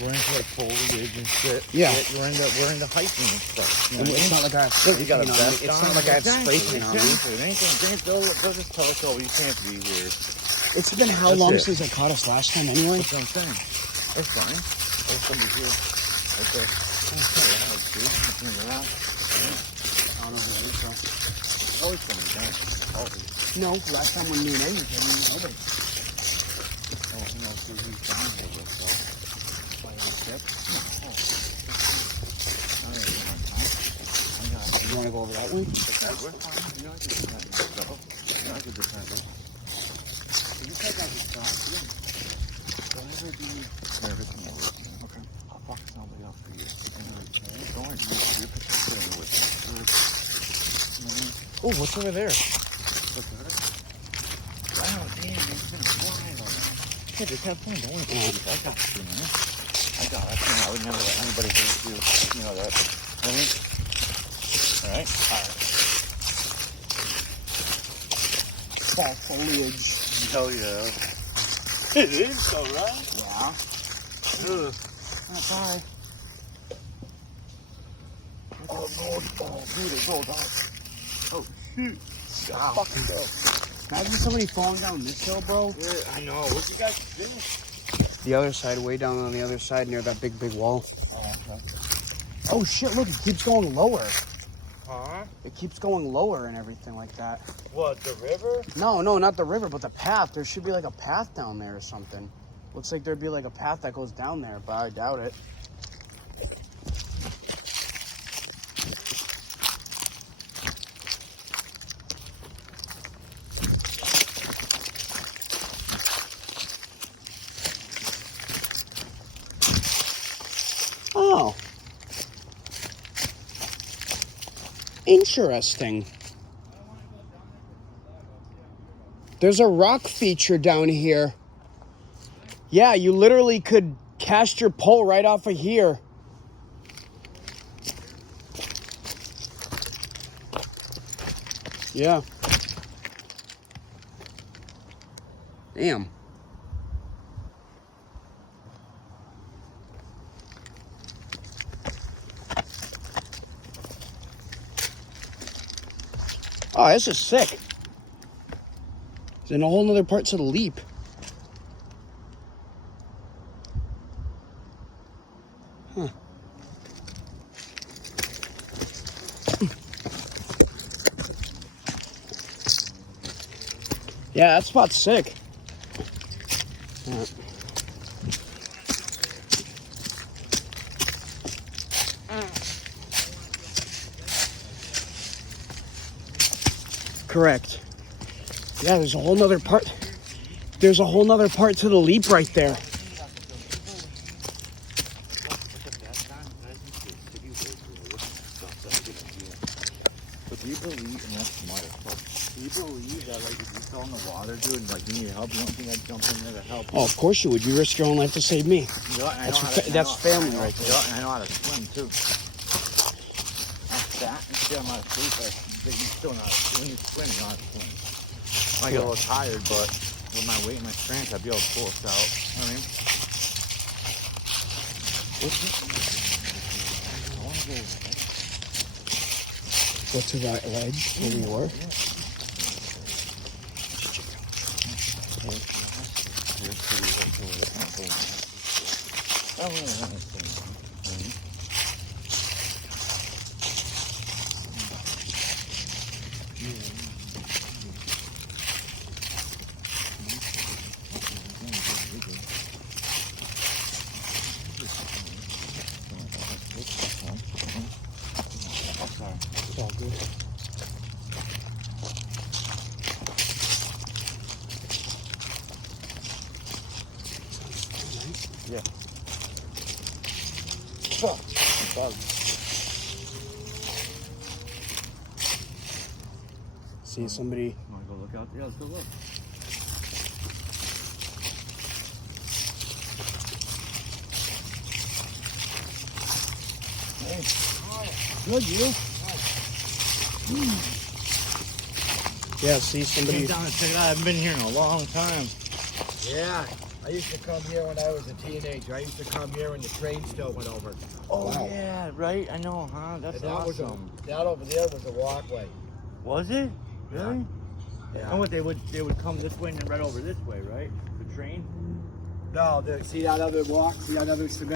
we're into like foliage and shit. Yeah. We're into hiking and stuff. You know It's not like I have spray paint on me. It's not like I have spray paint on me. They'll just tell us, oh, you can't be here. It's been how long since they caught us last time anyway? That's what I'm saying. That's fine. There's somebody here. Right there. I don't know who it is, so. Always coming down. Always. No, last time when me and Amy came, nobody. Oh, who knows who he's down here with, so. You want to go over that way? We're fine. You know, I can just have it. You know, I can just have it. You said that was stop. Don't ever be nervous in the woods. Okay. I'll fuck somebody else for you. Don't worry, you're protected with me. Oh, what's over there? What's over there? Wow, damn, it's been a while. Yeah, just have fun. Don't worry. I got you, man. I got it. You know, I would never let anybody hurt you. You know that. You know what I mean? All right? All right. Fall foliage. Hell yeah. It is, though, right? Yeah. Ugh. Bye. Oh, dude, it's all dark. Oh, shoot. Wow. Fucking go. Imagine somebody falling down this hill, bro. Yeah, I know. What you guys do? The other side, way down on the other side near that big wall. Oh, okay. Oh shit, look, it keeps going lower. Huh? It keeps going lower and everything like that. What, the river? No, not the river, but the path. There should be like a path down there or something. Looks like there'd be like a path that goes down there, but I doubt it. Oh. Interesting. There's a rock feature down here. Yeah, you literally could cast your pole right off of here. Yeah. Damn. Oh, this is sick. It's in a whole nother parts of the leap. Huh. Yeah, that spot's sick. Yeah. Correct. Yeah, there's a whole nother part. There's a whole nother part to the leap right there. But do you believe, and that's smart as fuck, do you believe that, like, if you fell in the water, dude, and, like, you need help, you don't think I'd jump in there to help? Oh, of course you would. You risk your own life to save me. Yeah, That's family right there. Yeah, and I know how to swim, too. That's that, and still I'm not a sleep, but you still not when you swim, you know how to swim. I might get a little tired, but with my weight and my strength, I'd be able to pull us out. You know what I mean? Go to that ledge where we were. It's all good. Yeah. Fuck. See somebody. Wanna go look out there? Yeah, let's go look. Hey. Good, you? Yeah, see somebody. Came down and check it out. I haven't been here in a long time. Yeah, I used to come here when I was a teenager. I used to come here when the train still went over. Oh, Wow. yeah, right. I know, huh? That's And that awesome. that over there was a walkway. Was it? Really? Yeah. And what, they would come this way and then right over this way, right? The train? No, see that other walk? See that other cement?